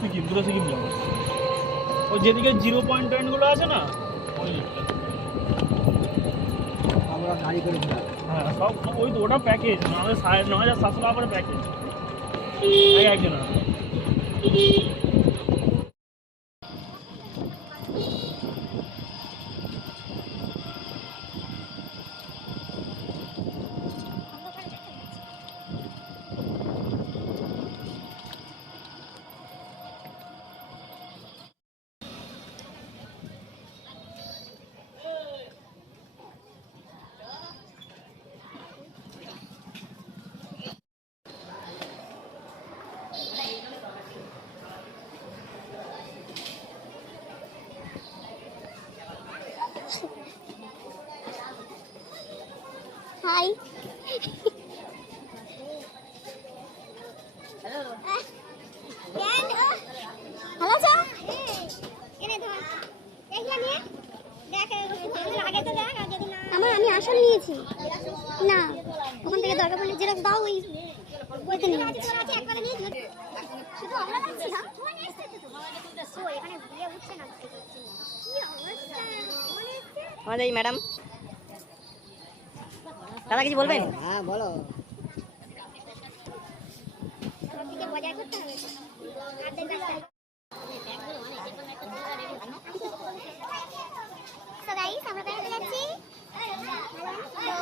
সিকিম দুটো সিকিম যাবো। ওই যেদিকে 0 পয়েন্ট টয়েন্টগুলো আছে না ওই দিকটা আমরা গাড়ি করে দিলাম। হ্যাঁ সব ওই তো ওটা প্যাকেজ আমাদের 9,700 টাকা করে প্যাকেজ একজনের। হাই হ্যালো স্যার আমি আসল নিয়েছি না ওখান থেকে দরকার পড়লে যেরকম দাও ওই বইতে নিয়ে শুধু আমরা যাচ্ছি না এখানে ঘুরে উঠছে না আমাদের এই ম্যাডাম দাদা কিছু বলবেন? হ্যাঁ বলো। বজায় করতে হবে আমরা বেড়াতে যাচ্ছি।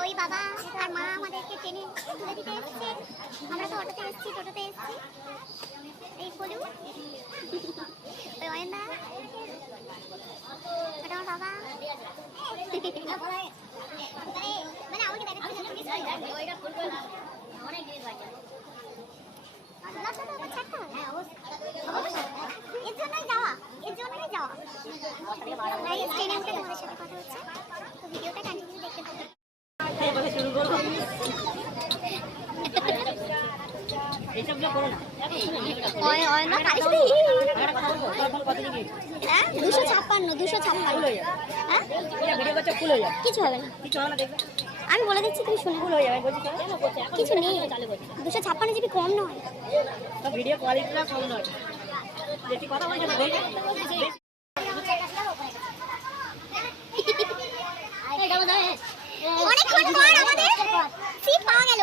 ওই বাবা আর মা আমাদেরকে ট্রেনে তুলে দিতে এসছে। আমরা তো অটোতে এসছি, টোটোতে এসছি। এই বলু ওই অয়নদা ওটা আমার বাবা। মানে আমাকে অনেক জিনিস বাকি এর জন্যই যাওয়া ট্রেনে উঠে তোমাদের সাথে কথা হচ্ছে। তো ভিডিওটা কন্টিনিউ দেখতে থাকো। শুরু করবো এইসবগুলো করো না। 256 হ্যাঁ কিছু হবে না আমি বলে দিচ্ছি তুমি শুনে ভুল হয়ে যাবে কিছু নেই 256 জিবি কম নয় ভিডিও কোয়ালিটিটা কম নয় বেশি কথা বলছো না অনেকক্ষণ পর আমাদের সিট পাওয়া গেল।